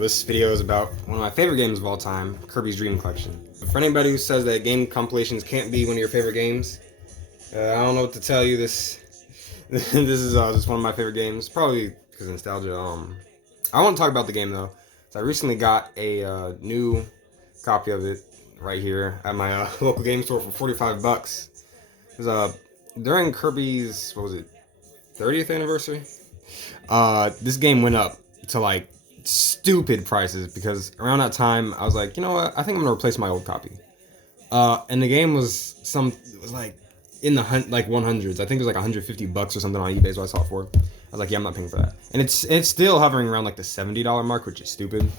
This video is about one of my favorite games of all time, Kirby's Dream Collection. For anybody who says that game compilations can't be one of your favorite games, I don't know what to tell you. This is just one of my favorite games, probably because of nostalgia. I want to talk about the game though. So I recently got a new copy of it right here at my local game store for 45 bucks. It was during Kirby's, what was it, 30th anniversary? This game went up to like stupid prices because around that time I was like, you know what, I think I'm gonna replace my old copy. And the game was like in the 100s. I think it was like 150 bucks or something on eBay. So I saw it for. I was like, yeah, I'm not paying for that. And it's still hovering around like the $70 mark, which is stupid.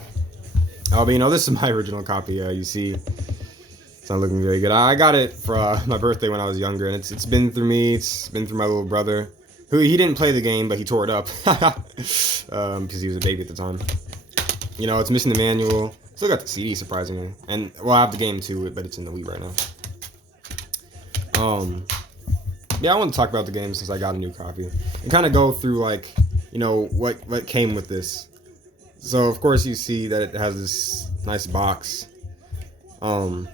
But you know, this is my original copy. You see, it's not looking very good. I got it for my birthday when I was younger, and it's been through me. It's been through my little brother, who he didn't play the game, but he tore it up because he was a baby at the time. You know, it's missing the manual. Still got the CD, surprisingly, and well, I have the game too, but it's in the Wii right now. Yeah, I want to talk about the game since I got a new copy and kind of go through like, you know, what came with this. So of course you see that it has this nice box. I don't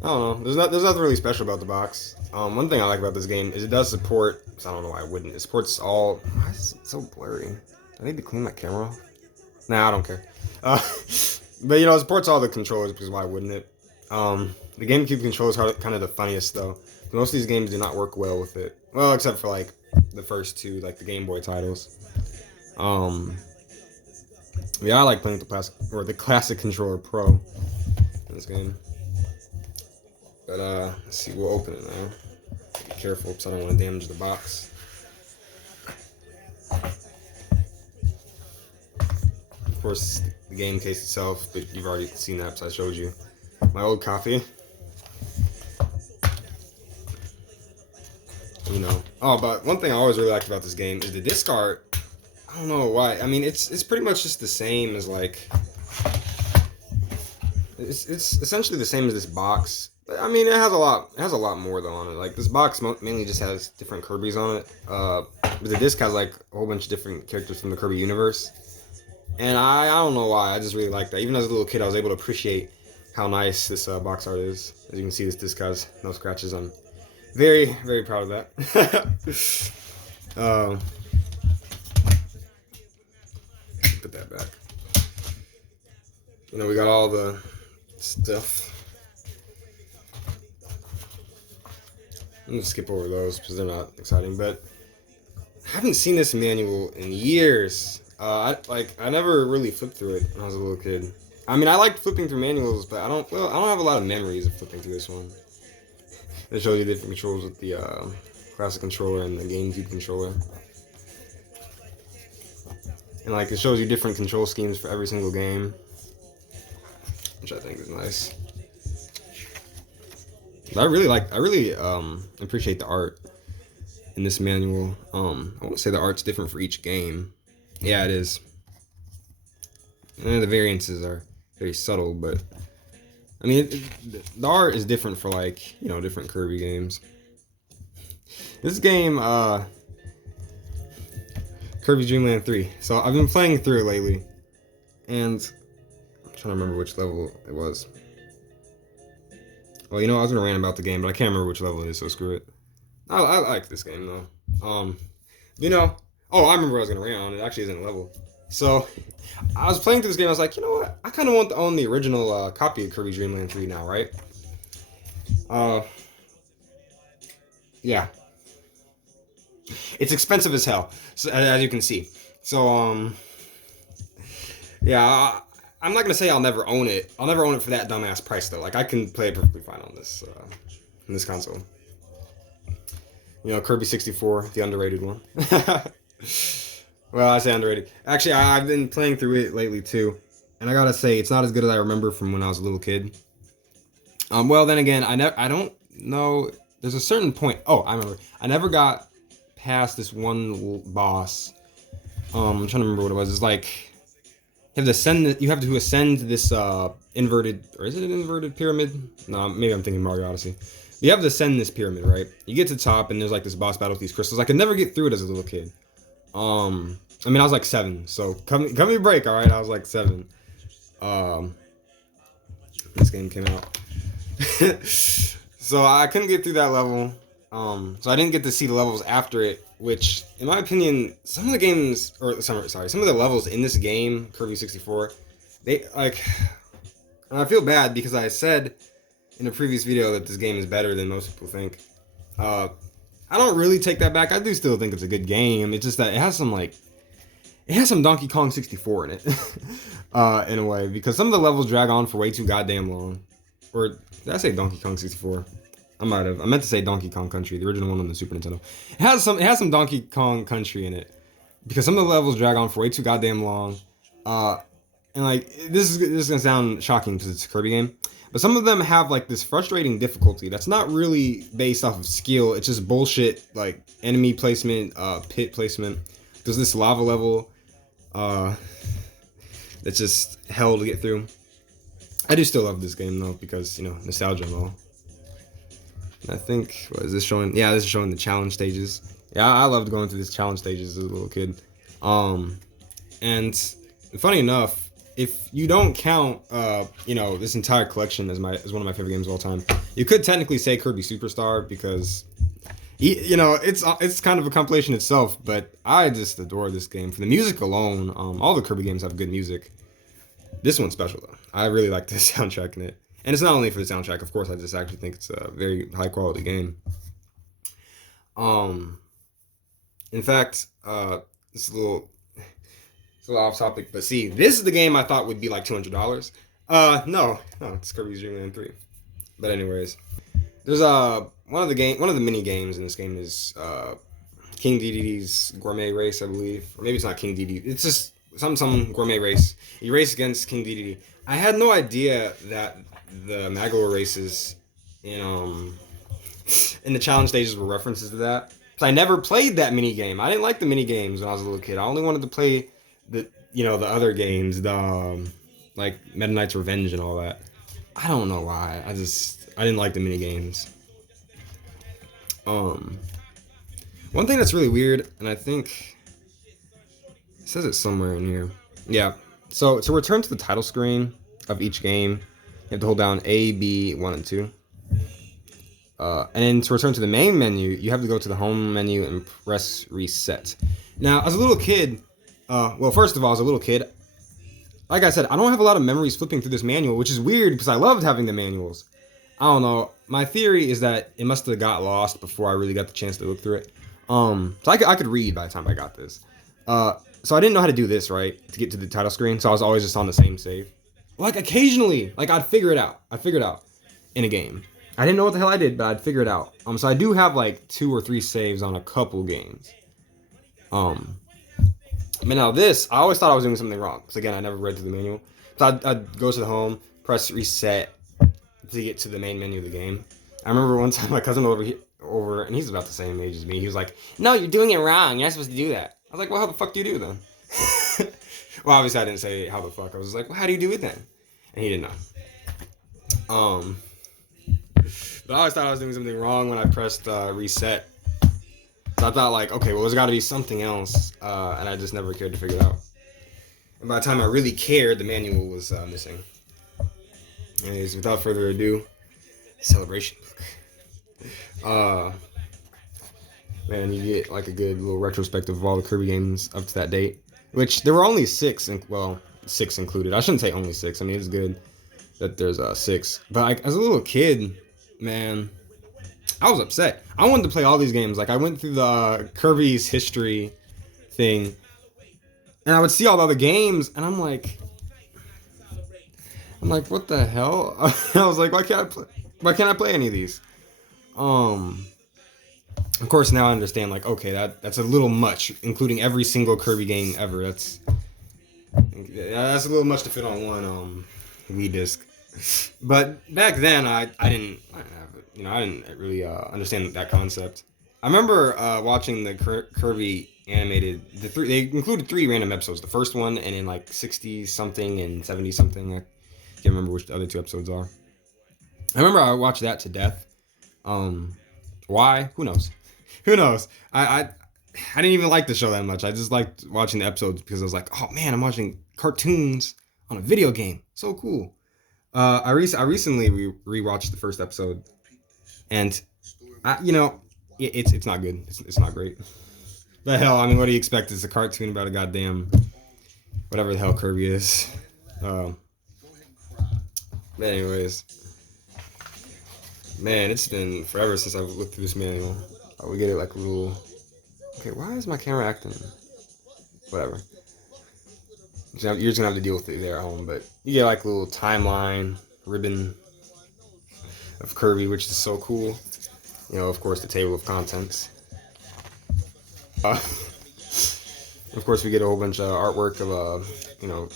know. There's nothing really special about the box. One thing I like about this game is it does support. So I don't know why I wouldn't. It supports all. Why is it so blurry? I need to clean my camera off. Nah, I don't care. But you know, it supports all the controllers because why wouldn't it? The GameCube controllers are kind of the funniest though. Most of these games do not work well with it. Well, except for like the first two, like the Game Boy titles. Yeah, I like playing with the classic controller Pro in this game. But let's see, we'll open it now. Be careful because I don't want to damage the box. Of course, the game case itself, but you've already seen that because I showed you my old copy. You know. Oh, but one thing I always really liked about this game is the disc art. I don't know why. I mean, it's pretty much just the same as like. It's essentially the same as this box. But, I mean, it has a lot more though on it. Like this box mainly just has different Kirbys on it. But the disc has like a whole bunch of different characters from the Kirby universe. And I don't know why. I just really like that. Even as a little kid, I was able to appreciate how nice this box art is. As you can see, this disc has no scratches. I'm very, very proud of that. Put that back. You know, we got all the stuff. I'm gonna skip over those because they're not exciting. But I haven't seen this manual in years. I never really flipped through it when I was a little kid. I mean, I liked flipping through manuals, but I don't have a lot of memories of flipping through this one. It shows you different controls with the classic controller and the GameCube controller. And like it shows you different control schemes for every single game, which I think is nice. But I really appreciate the art in this manual. I won't say the art's different for each game. Yeah, it is. And the variances are very subtle, but I mean, the art is different for like, you know, different Kirby games. This game, Kirby's Dream Land 3. So I've been playing through it lately, and I'm trying to remember which level it was. Well, you know, I was gonna rant about the game, but I can't remember which level it is, so screw it. I like this game though. You know, oh, I remember what I was gonna rant on. It actually isn't a level. So I was playing through this game. I was like, you know what? I kind of want to own the original copy of Kirby's Dream Land 3 now, right? Yeah. It's expensive as hell, so, as you can see. So, yeah, I'm not gonna say I'll never own it. I'll never own it for that dumbass price, though. Like, I can play it perfectly fine on this console. You know, Kirby 64, the underrated one. Well, I say underrated. Actually, I've been playing through it lately too, and I gotta say it's not as good as I remember from when I was a little kid. Well, then again, I don't know. There's a certain point. Oh, I remember. I never got past this one boss. I'm trying to remember what it was. It's like you have to ascend this inverted, or is it an inverted pyramid? No, maybe I'm thinking Mario Odyssey. You have to ascend this pyramid, right? You get to the top, and there's like this boss battle with these crystals. I could never get through it as a little kid. I mean, I was like 7, so come me break, all right? I was like 7. Um, this game came out, so I couldn't get through that level. So I didn't get to see the levels after it, which, in my opinion, some of the games, or some of the levels in this game, Kirby 64, they like. And I feel bad because I said in a previous video that this game is better than most people think. I don't really take that back. I do still think it's a good game. It's just that it has some Donkey Kong 64 in it, in a way, because some of the levels drag on for way too goddamn long. Or did I say Donkey Kong 64? I might have. I meant to say Donkey Kong Country, the original one on the Super Nintendo. It has some Donkey Kong Country in it, because some of the levels drag on for way too goddamn long. And like this is gonna sound shocking because it's a Kirby game, but some of them have like this frustrating difficulty that's not really based off of skill. It's just bullshit, like enemy placement, pit placement. There's this lava level that's just hell to get through. I do still love this game though, because, you know, nostalgia and all. And I think, what is this showing? Yeah, this is showing the challenge stages. Yeah, I loved going through these challenge stages as a little kid. And funny enough, if you don't count, you know, this entire collection as one of my favorite games of all time, you could technically say Kirby Superstar, because, you know, it's kind of a compilation itself. But I just adore this game for the music alone. All the Kirby games have good music. This one's special though. I really like the soundtrack in it, and it's not only for the soundtrack. Of course, I just actually think it's a very high quality game. In fact, it's a little off topic, but see, this is the game I thought would be like $200. No, it's Kirby's Dream Land 3. But anyways, there's one of the mini games in this game is King Dedede's Gourmet Race, I believe, or maybe it's not King Dedede. It's just some gourmet race. You race against King Dedede. I had no idea that the Magor races in the challenge stages were references to that. So I never played that mini game. I didn't like the mini games when I was a little kid. I only wanted to play the other games, the like Meta Knight's Revenge and all that. I don't know why. I didn't like the mini games. One thing that's really weird, and I think it says it somewhere in here. Yeah. So to return to the title screen of each game, you have to hold down A, B, 1, and 2. And then to return to the main menu, you have to go to the home menu and press reset. Now, as a little kid, well, first of all, as a little kid, like I said, I don't have a lot of memories flipping through this manual, which is weird because I loved having the manuals. I don't know. My theory is that it must have got lost before I really got the chance to look through it. So I could read by the time I got this. So I didn't know how to do this, right, to get to the title screen, so I was always just on the same save. Like, occasionally, like, I'd figure it out. In a game. I didn't know what the hell I did, but I'd figure it out. So I do have, like, 2 or 3 saves on a couple games. But now this, I always thought I was doing something wrong, because, again, I never read through the manual. So I'd go to the home, press reset to get to the main menu of the game. I remember one time my cousin over, and he's about the same age as me, he was like, "No, you're doing it wrong. You're not supposed to do that." I was like, "Well, how the fuck do you do it then?" Well, obviously I didn't say how the fuck. I was just like, "Well, how do you do it then?" And he didn't know. But I always thought I was doing something wrong when I pressed reset. So I thought, like, okay, well, there's got to be something else, and I just never cared to figure it out. And by the time I really cared, the manual was missing. Anyways, without further ado, celebration book. Man, you get like a good little retrospective of all the Kirby games up to that date. Which there were only 6, well, 6 included. I shouldn't say only 6. I mean, it's good that there's 6. But like, as a little kid, man, I was upset. I wanted to play all these games. Like, I went through the Kirby's history thing, and I would see all the other games, and I'm like, what the hell? I was like, why can't I play any of these? Of course, now I understand, like, okay, that's a little much, including every single Kirby game ever. That's a little much to fit on one Wii disc. But back then, I didn't really understand that concept. I remember watching the Kirby animated. They included 3 random episodes. The first one, and in like 60 something and 70 something. I can't remember which the other 2 episodes are. I remember I watched that to death. Why? Who knows? Who knows? I I didn't even like the show that much. I just liked watching the episodes because I was like, oh man, I'm watching cartoons on a video game. So cool. I recently rewatched the first episode, and it's not good. It's not great. The hell, I mean, what do you expect? It's a cartoon about a goddamn whatever the hell Kirby is. Um, but anyways, man, it's been forever since I've looked through this manual. We get it like a little. Okay, why is my camera acting? Whatever. You're just gonna have to deal with it there at home, but you get like a little timeline ribbon of Kirby, which is so cool. You know, of course, the table of contents. Of course, we get a whole bunch of artwork of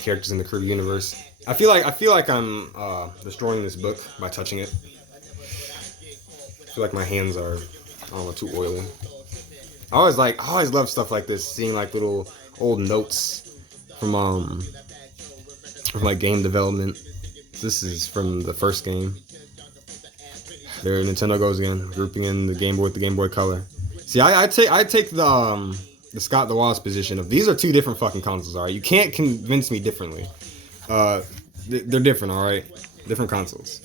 characters in the Kirby universe. I feel like I'm destroying this book by touching it. I feel like my hands are, I don't know, too oily. I always love stuff like this, seeing like little old notes from like game development. This is from the first game. There, Nintendo goes again, grouping in the Game Boy with the Game Boy Color. See, I take the Scott the Wasp position of these are two different fucking consoles. All right, you can't convince me differently. They're different. All right, different consoles.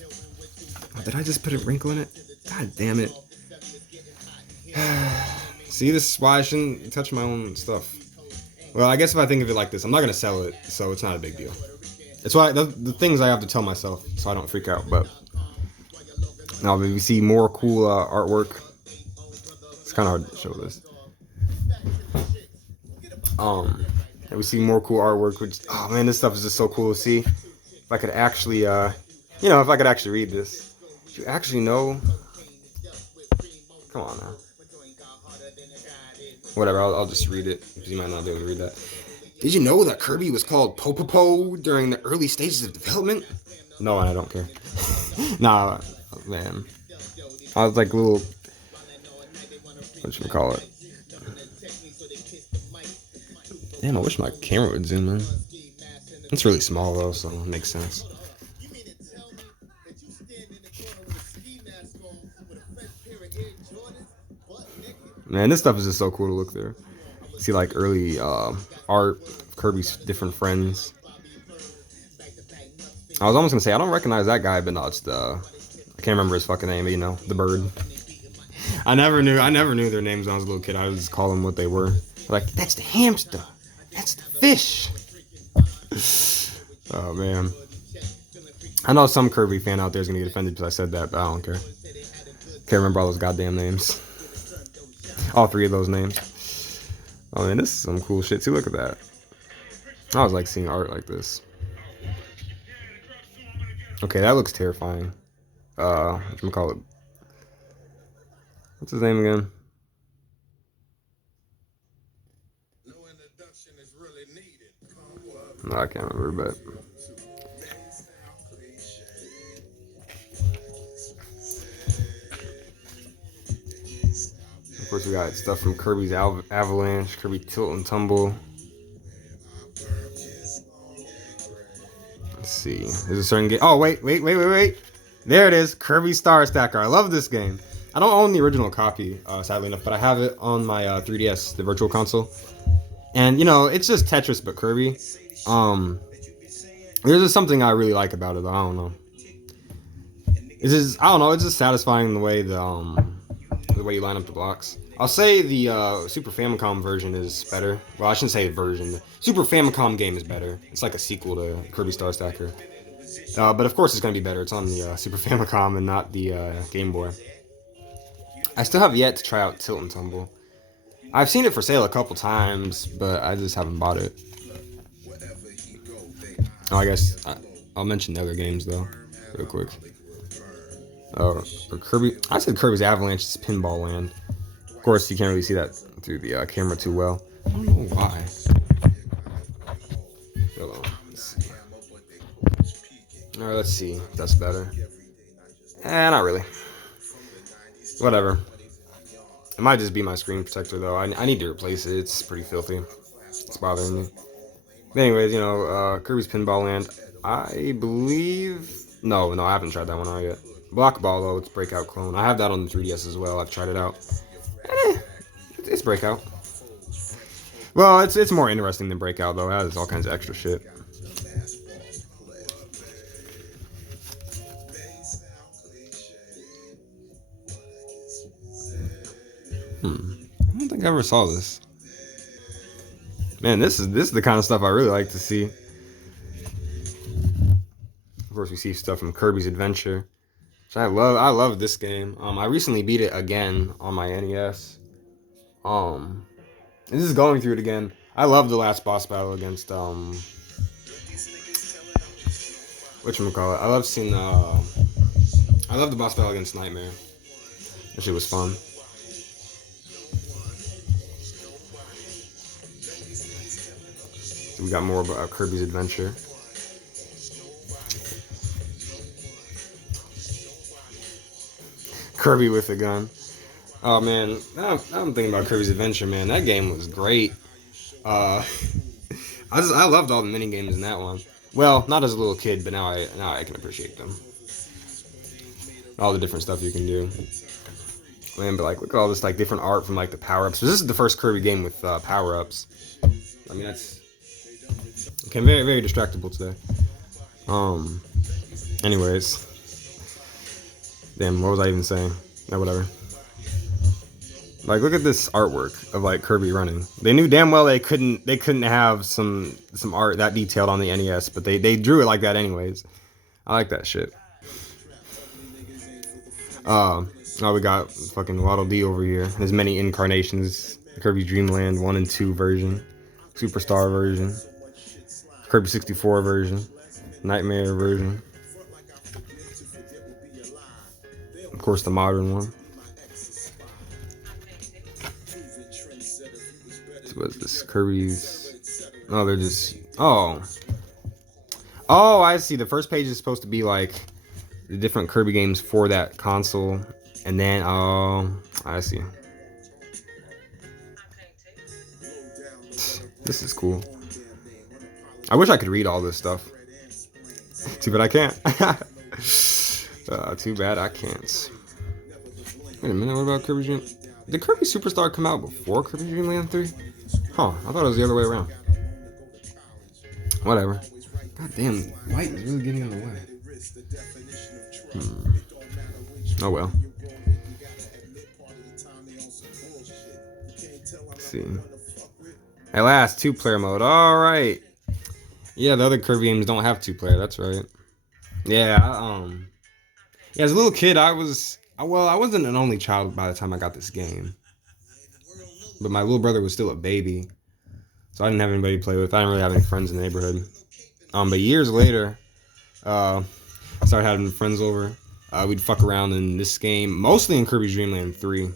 Oh, did I just put a wrinkle in it? God damn it! See, this is why I shouldn't touch my own stuff. Well, I guess if I think of it like this, I'm not gonna sell it, so it's not a big deal. It's why the things I have to tell myself so I don't freak out. But now we see more cool artwork. It's kind of hard to show this. And we see more cool artwork. Which, oh man, this stuff is just so cool to see. If I could actually, if I could actually read this. Do you actually know? Come on now. Whatever, I'll just read it because you might not be able to read that. Did you know that Kirby was called Popopo during the early stages of development? No, I don't care. Nah, man. I was like a little. What should we call it? Damn, I wish my camera would zoom in. It's really small though, so it makes sense. Man, this stuff is just so cool to look through. See like early art of Kirby's different friends. I was almost gonna say I don't recognize that guy, but no, it's I can't remember his fucking name, but the bird. I never knew their names when I was a little kid. I would just call them what they were. Like, that's the hamster. That's the fish. Oh man. I know some Kirby fan out there is gonna get offended because I said that, but I don't care. Can't remember all those goddamn names. All three of those names. Oh man, this is some cool shit too. Look at that. I always like seeing art like this. Okay, that looks terrifying. What do we call it? What's his name again? No, I can't remember, but of course we got stuff from Kirby's Avalanche, Kirby Tilt and Tumble. Let's see. There's a certain game. Oh, wait. There it is. Kirby Star Stacker. I love this game. I don't own the original copy, sadly enough, but I have it on my 3DS, the Virtual Console. And, it's just Tetris, but Kirby. There's just something I really like about it, though. I don't know. It's just satisfying the way the way you line up the blocks. I'll say the Super Famicom version is better. Well, I shouldn't say version. The Super Famicom game is better. It's like a sequel to Kirby Star Stacker. But of course it's going to be better. It's on the Super Famicom and not the Game Boy. I still have yet to try out Tilt and Tumble. I've seen it for sale a couple times, but I just haven't bought it. Oh, I guess I'll mention the other games though, real quick. Kirby. I said Kirby's Avalanche is Pinball Land. Of course, you can't really see that through the camera too well. I don't know why. Hold on. Alright, let's see if that's better. Not really. Whatever. It might just be my screen protector though. I need to replace it. It's pretty filthy. It's bothering me. But anyways, Kirby's Pinball Land. I believe. No, I haven't tried that one out yet. Block Ball though, it's Breakout clone. I have that on the 3DS as well. I've tried it out. It's Breakout. Well, it's more interesting than Breakout though. It has all kinds of extra shit. I don't think I ever saw this. Man, this is the kind of stuff I really like to see. Of course, we see stuff from Kirby's Adventure, which I love this game. I recently beat it again on my NES. This is going through it again. I love the last boss battle against whatchamacallit. I love the boss battle against Nightmare. That shit was fun. So we got more about Kirby's Adventure. Kirby with a gun. Oh man, I'm thinking about Kirby's Adventure, man. That game was great. I loved all the mini games in that one. Well, not as a little kid, but now I can appreciate them. All the different stuff you can do. Man, but like look at all this like different art from like the power-ups. So this is the first Kirby game with power-ups. I mean that's okay, very, very distractible today. Anyways. Damn, what was I even saying? No, whatever. Like, look at this artwork of like Kirby running. They knew damn well they couldn't have some art that detailed on the NES, but they drew it like that anyways. I like that shit. Now we got fucking Waddle Dee over here. There's many incarnations. Kirby Dream Land 1 and 2 version, Superstar version, Kirby 64 version, Nightmare version. Of course, the modern one. So what's this? Kirby's. Oh, they're just. Oh, I see. The first page is supposed to be like the different Kirby games for that console, and then I see. This is cool. I wish I could read all this stuff. Too bad I can't. Too bad I can't. Wait a minute, what about Kirby Dream? Did Kirby Superstar come out before Kirby Dream Land 3? Huh, I thought it was the other way around. Whatever. God damn, white is really getting in the way. Oh well. Let's see. At last, 2-player mode. Alright. Yeah, the other Kirby games don't have 2-player, that's right. Yeah, as a little kid, I wasn't an only child by the time I got this game. But my little brother was still a baby. So I didn't have anybody to play with. I didn't really have any friends in the neighborhood. But years later, I started having friends over. We'd fuck around in this game, mostly in Kirby's Dream Land 3.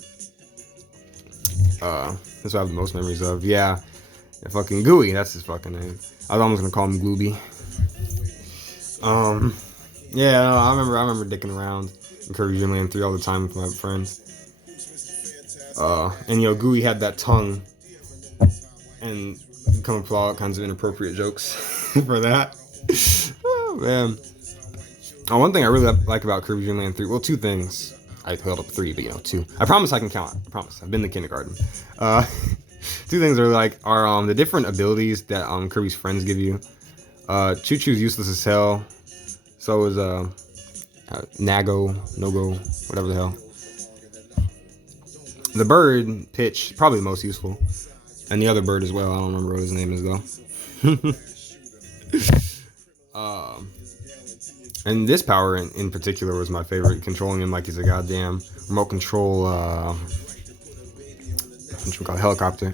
That's what I have the most memories of. Yeah, fucking Gooey, that's his fucking name. I was almost gonna call him Glooby. Yeah, no, I remember dicking around in Kirby Dream Land 3 all the time with my friends. And you know, Gooey had that tongue, and come up with all kinds of inappropriate jokes for that. Oh man. One thing I really like about Kirby Dream Land 3, well, 2 things. I held up 3, but you know, 2. I promise I can count. I promise. I've been to kindergarten. 2 things I really like are the different abilities that Kirby's friends give you. Choo Choo's useless as hell. So is Nago, Nogo, whatever the hell. The bird, Pitch, probably the most useful. And the other bird as well. I don't remember what his name is though. And this power in particular was my favorite. Controlling him like he's a goddamn remote control helicopter. I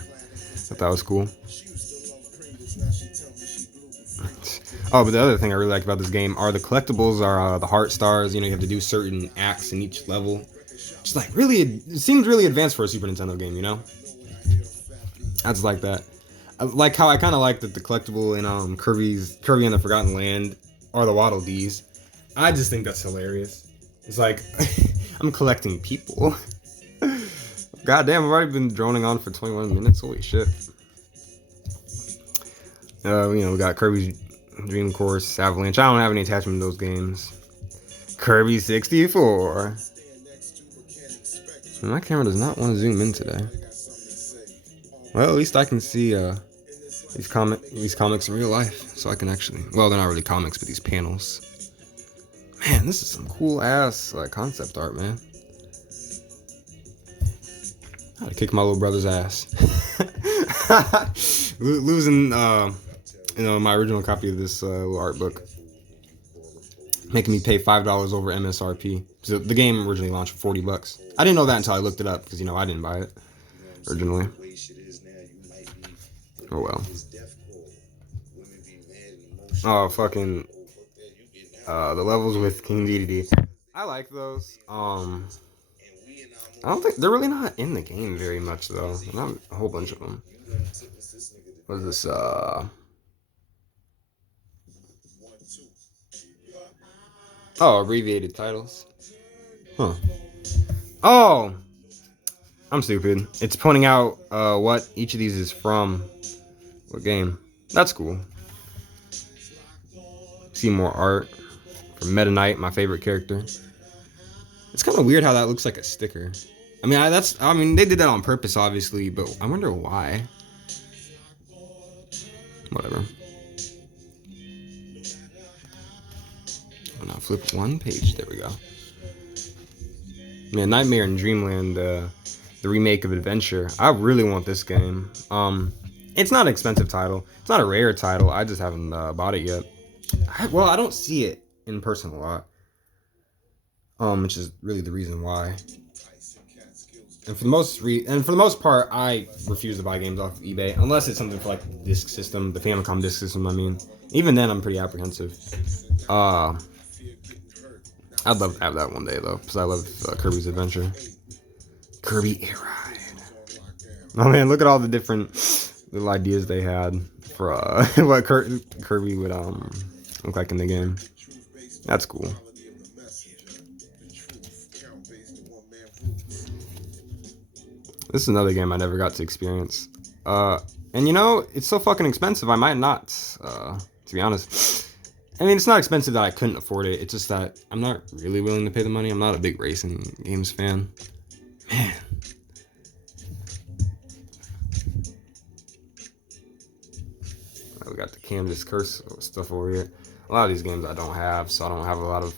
thought that was cool. Oh, but the other thing I really like about this game are the collectibles are the heart stars. You know, you have to do certain acts in each level. Just like really, it seems really advanced for a Super Nintendo game, you know? I just like that. I like how I kind of like that the collectible in Kirby and the Forgotten Land are the Waddle Dees. I just think that's hilarious. It's like, I'm collecting people. God damn, I've already been droning on for 21 minutes. Holy shit. You know, we got Kirby's Dream Course, Avalanche. I don't have any attachment to those games. Kirby 64. My camera does not want to zoom in today. Well, at least I can see these comics in real life, so I can actually. Well, they're not really comics, but these panels. Man, this is some cool ass concept art, man. I had to kick my little brother's ass. Losing, my original copy of this little art book, making me pay $5 over MSRP. So the game originally launched for $40. I didn't know that until I looked it up because I didn't buy it originally. Oh well. Oh fucking. The levels with King DDD. I like those. I don't think they're really not in the game very much though. Not a whole bunch of them. What is this? Oh, abbreviated titles. Huh. Oh, I'm stupid. It's pointing out what each of these is from. What game? That's cool. See more art from Meta Knight, my favorite character. It's kind of weird how that looks like a sticker. I mean, they did that on purpose, obviously, but I wonder why. Whatever. Oh, now flip one page. There we go. Man, Nightmare in Dreamland, the remake of Adventure. I really want this game. It's not an expensive title. It's not a rare title. I just haven't bought it yet. I don't see it in person a lot. Which is really the reason why. And for the most part, I refuse to buy games off of eBay unless it's something for like the disc system, the Famicom disc system. I mean, even then, I'm pretty apprehensive. I'd love to have that one day though, because I love Kirby's Adventure. Kirby Air Ride. Oh man, look at all the different little ideas they had for what Kirby would look like in the game. That's cool. This is another game I never got to experience. And it's so fucking expensive, I might not, to be honest. I mean, it's not expensive that I couldn't afford it. It's just that I'm not really willing to pay the money. I'm not a big racing games fan. Man. We got the Canvas Curse stuff over here. A lot of these games I don't have, so I don't have a lot of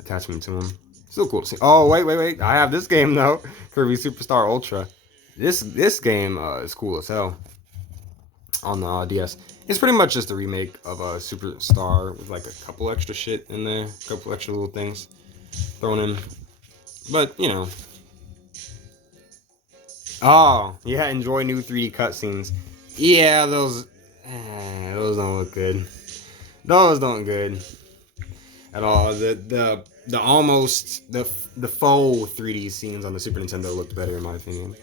attachment to them. Still cool to see. Oh, wait. I have this game, though. Kirby Superstar Ultra. This game is cool as hell on the DS. It's pretty much just a remake of a Superstar with like a couple extra shit in there, a couple extra little things thrown in. But oh yeah, enjoy new 3D cutscenes. Yeah, those don't look good. Those don't good at all. The almost the faux 3D scenes on the Super Nintendo looked better in my opinion.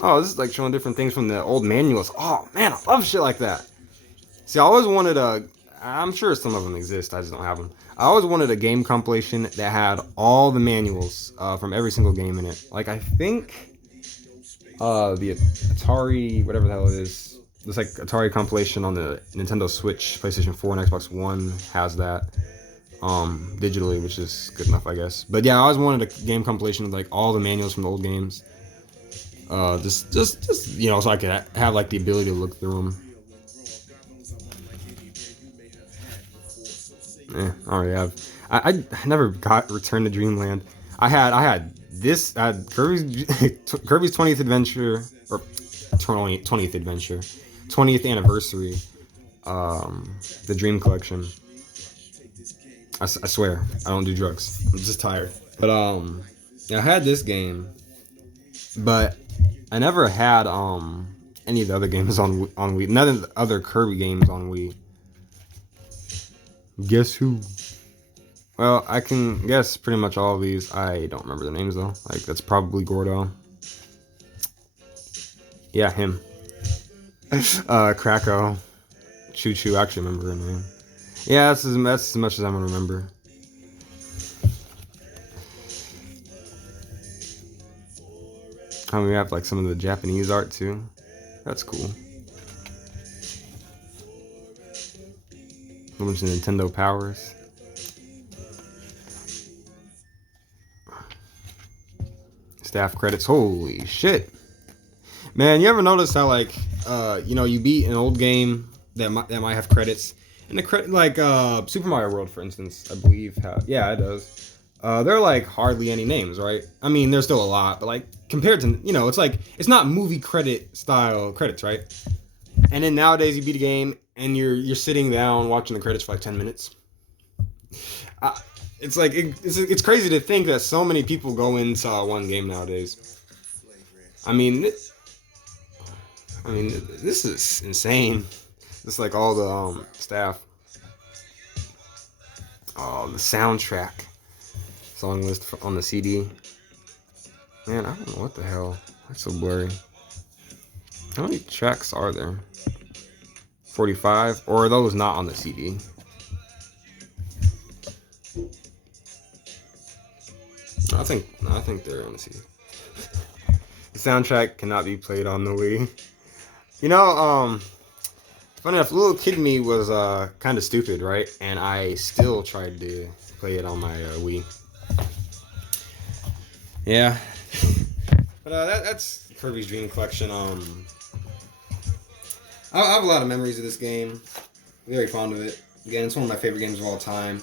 Oh, this is like showing different things from the old manuals. Oh, man, I love shit like that. See, I always wanted I'm sure some of them exist, I just don't have them. I always wanted a game compilation that had all the manuals from every single game in it. Like, I think the Atari, whatever the hell it is, this like Atari compilation on the Nintendo Switch, PlayStation 4, and Xbox One has that digitally, which is good enough, I guess. But yeah, I always wanted a game compilation with like all the manuals from the old games. Just so I could have like the ability to look through them. I already have. I never got Return to Dreamland. I had this. I had Kirby's 20th adventure or 20th adventure, 20th anniversary. The Dream Collection. I swear I don't do drugs. I'm just tired. But I had this game, but I never had any of the other games on Wii. None of the other Kirby games on Wii. Guess who? Well, I can guess pretty much all of these. I don't remember the names though. Like that's probably Gordo. Yeah, him. Krakow. Choo Choo. I actually remember her name. Yeah, that's as much as I'm gonna remember. We have like some of the Japanese art too. That's cool. A bunch of Nintendo powers. Staff credits. Holy shit. Man, you ever notice how like you beat an old game that might have credits, and the credit like Super Mario World, for instance, I believe yeah, it does. There are like hardly any names, right? I mean, there's still a lot, but like compared to it's like it's not movie credit style credits, right? And then nowadays you beat a game and you're sitting down watching the credits for like 10 minutes. Uh, it's like it's crazy to think that so many people go into one game nowadays. I mean, this is insane. Just like all the staff. Oh, the soundtrack song list on the CD. Man, I don't know what the hell. That's so blurry. How many tracks are there? 45, or are those not on the CD? I think they're on the CD. The soundtrack cannot be played on the Wii. Funny enough, little kid me was kind of stupid, right? And I still tried to play it on my Wii. Yeah, but that's Kirby's Dream Collection. I have a lot of memories of this game. Very fond of it. Again, it's one of my favorite games of all time.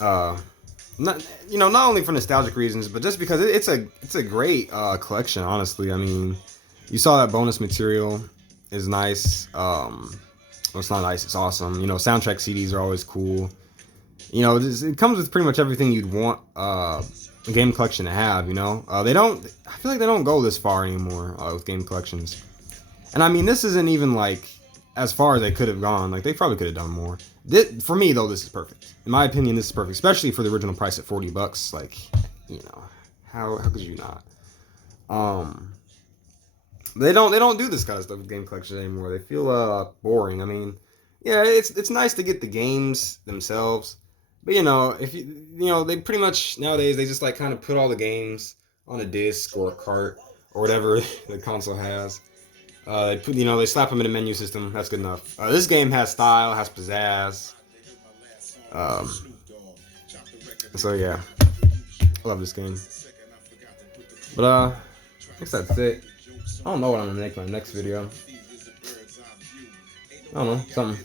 Not only for nostalgic reasons, but just because it's a great collection. Honestly, I mean, you saw that bonus material is nice. Well, it's not nice. It's awesome. Soundtrack CDs are always cool. It comes with pretty much everything you'd want a game collection to have. They don't. I feel like they don't go this far anymore with game collections. And I mean, this isn't even like as far as they could have gone. Like they probably could have done more. For me though, this is perfect. In my opinion, this is perfect, especially for the original price at $40. Like, how could you not? They don't do this kind of stuff with game collections anymore. They feel boring. I mean, yeah, it's nice to get the games themselves, but if they pretty much nowadays they just like kind of put all the games on a disc or a cart or whatever the console has. They slap them in a menu system. That's good enough. This game has style, has pizzazz. So yeah, I love this game. But I guess that's it. I don't know what I'm gonna make my next video. I don't know, something.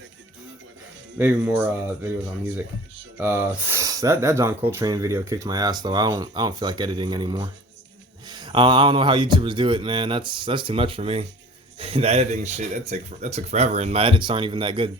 Maybe more videos on music. That John Coltrane video kicked my ass though. I don't feel like editing anymore. I don't know how YouTubers do it, man. That's too much for me. The editing shit that took forever, and my edits aren't even that good.